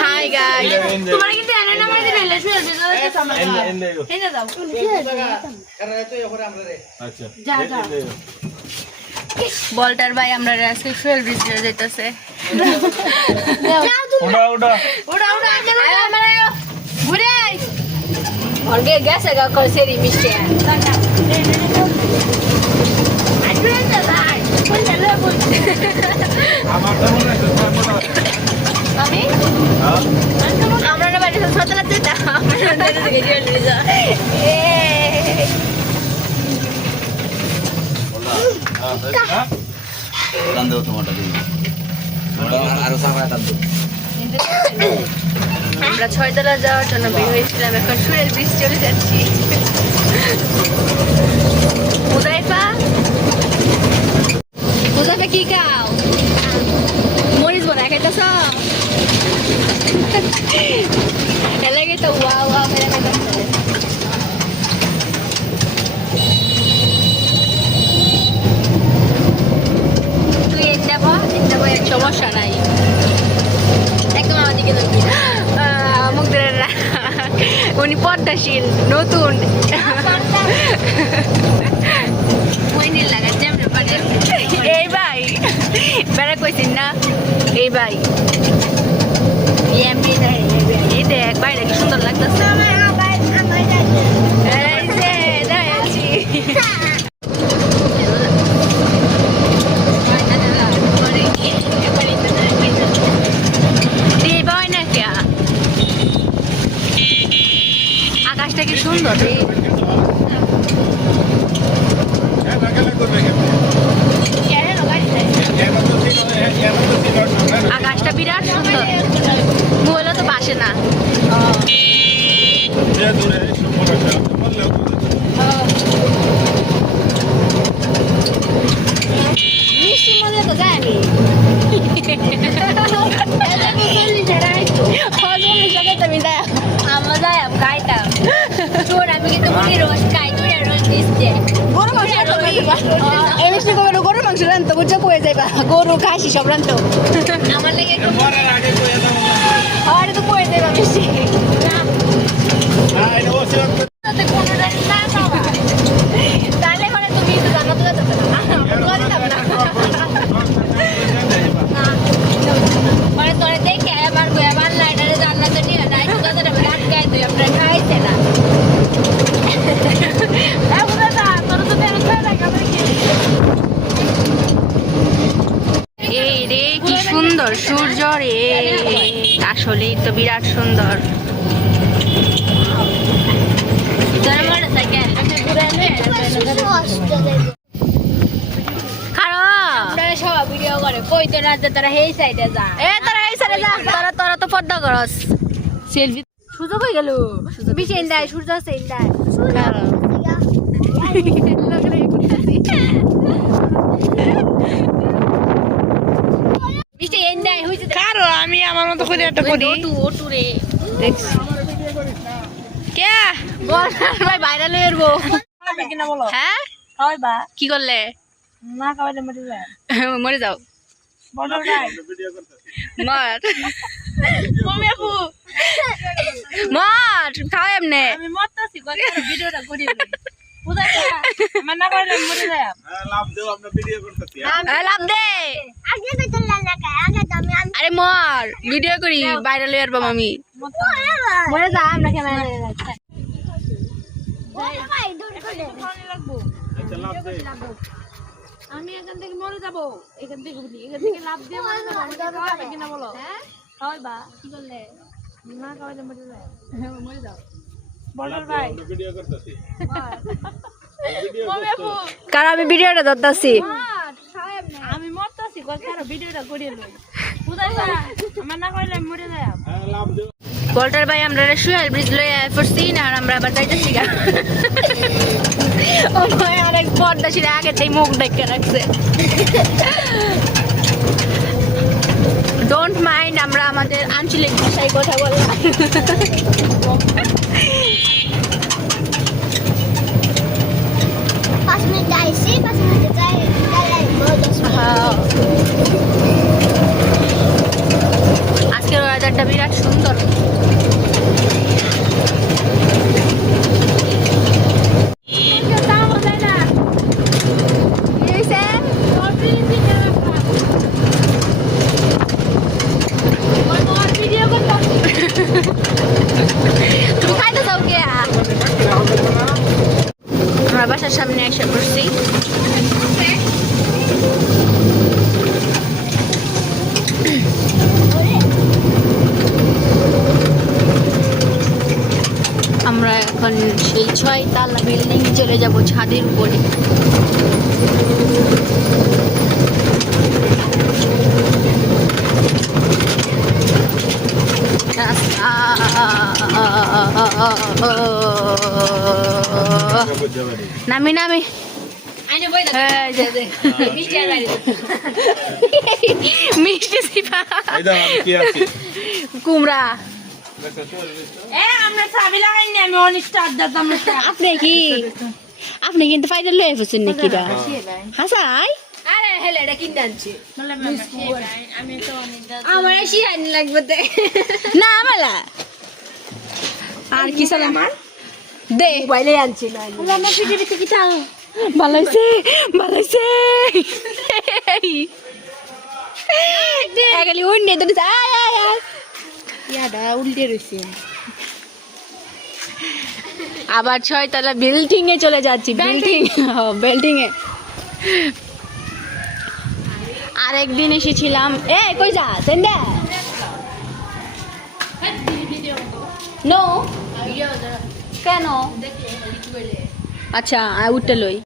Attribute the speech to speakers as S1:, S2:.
S1: Hi guys. তোমার কিন্তু এনে নামাই দিলে লেসু এসে
S2: hindi.
S1: এনে দাও
S2: আচ্ছা।
S1: যা, যা। বলটার ভাই আমরা আজকে ফুয়েল ব্রিজ দিয়ে যাইতেছে।
S2: উঠা
S1: ওড়া ওড়া আগে মানে ঘুরে আই গেছে গা কল সেরি মিষ্টি
S2: আমার তো মনে হচ্ছে তোমার মনে হয়।
S1: আমি
S2: হ্যাঁ?
S1: আমরা না বাড়ি সতলা যেটা আমরা না থেকে গিয়ে নিয়ে যা এ
S2: হ্যাঁ?
S1: আমরা ছয়তলা যাওয়ার জন্য বের হয়েছিলাম। এখন সুরের বীজ সমস্যা নাই। একদম আমার দিকে দেখবি মুখ ধরে রাখ। উনি পদ্মাশীল নতুন। এই ভাই বেড়া কইছিন না? এই ভাই। এই দেখ বাইরে কি সুন্দর লাগতেছে এই যে, দেখছি। এই ভয় না কে আকাশটা কি সুন্দর রে
S2: হ্যাঁ, লাগালে করবে কেমন? এরা তো ছিল, এ- এরা তো ছিল না, না।
S1: আকাশটা বিরাট সুন্দর মোবাইলও তো পাশে না
S2: যে দূরে সমস্যা আছে, বললেও তো
S1: মিষ্টি মজা তো যায় আমি আমরা যাই খাইতাম তোর আমি কিন্তু মুড়ি রোজ খাই তুই রোজ দিচ্ছে
S3: গরু মাংস মিষ্টি কবে গরু মাংস রান্তো বুঝছ কয়ে যাইবা গরু খাসি সব রান্তো
S1: আমার লেগে।
S3: আর তো কয়ে যাইবা মিষ্টি
S2: হ্যাঁ, এটা বসে রাখতে-
S1: সাথে কোনো রান্না না খাওয়া তাহলে মানে তুমি তো জানো তো যাচ্ছে না আমরা যেতাম না মানে তোরে দেখে এবার কই এবার লাইটারে জান্নাতে নিয়ে নাই তো তাদের রাত গাই তুই আমরা খাইছে না এ বুঝা না তোর তো তেরো ছয় টাকা করে এই রে কি সুন্দর সূর্য রে আসলেই তো বিরাট সুন্দর তোর মোটরসাইকেল আমি ঘুরে খারো
S3: সবাই ভিডিও করে কই তো রাতে তারা এই সাইডে যা
S1: এ তোরা এই সাইডে যা তোরা তোরা তো পদ্মা করস।
S3: সেলফি সূর্য কই গেল? বিশ এন্ডায় সূর্য আছে এন্ডায়
S1: বৃষ্টি এন্ডাই হইছে
S3: কারও আমি আমার মতো করে একটা করি।
S1: ওটু ওটু রে।
S3: দেখছি। কে?
S1: ভাই বাইরে লই এরবো। হ্যাঁ? কি করলে?
S3: না খাওয়াইলে মরে যায়।
S1: মরে যাও। মর। মর খাও এমনে
S3: আমি মরতাছি ভিডিওটা করি
S2: হ্যাঁ, হ্যাঁ?
S1: দে। আরে মর ভিডিও করি বাইরে লই এরবাম আমি।
S3: মরে যা আমরা ক্যামেরা
S2: আচ্ছা, লাভ দে।
S3: আমি এখান থেকে মরে যাব। এখান থেকে এখান থেকে লাভ দিয়ে মরে যাব কিনা বলো? খাওয়াই বা কি করলে? না খাওয়াইলে মরে যায়। মরে যাও
S1: কারণ আমি ভিডিওটা ধরতাছি।
S3: আমি মরতাছি ভিডিওটা করিয়ে লই। আমার না খাওয়াইলে মরে যায়
S2: হ্যাঁ, লাভ দেও।
S1: বল্টার ভাই আমরা ব্রিজ লয়ে পড়ছি না আর আমরা আবার যাইতেছি গা। ও ভাই আরেক পর্দা ছিল আগে তাই মুখ দেখে রাখছে। ডোন্ট মাইন্ড আমরা আমাদের আঞ্চলিক ভাষায় কথা বললাম। মাঠটা বিরাট সুন্দর। আমার বাসার সামনে এসে বসছি আমরা এখন সেই ছয় তালা বিল্ডিং চলে যাব ছাদের উপরে। নামি নামি।
S3: মিষ্টি
S1: কুমড়া।
S3: এ আমরা চাবি আমি অনিষ্ট আড্ডা আমরা
S1: আপনি কি? আপনি কিন্তু ফাইনাল লয়ে ফেছেন নাকি বা হাসাই?
S3: আরে হেলে এটা কিনতে আনছি।
S1: আমার শিয়ানি লাগবে না আমালা। আর কি সালাম দে।
S3: মোবাইলে আনছি না
S1: আমার পৃথিবীতে কি তা ভালো হইছে ভালো হইছে। এগালি উন্নে তো আয় আয় আয়। ইয়াডা উল্টে রইছে। আবার ছয়তলা বিল্ডিং এ চলে যাচ্ছি বিল্ডিং বিল্ডিং এ আরেকদিন এসেছিলাম। এ কই যা সেন্ডা। নো। কেন? আচ্ছা উঠতে লই।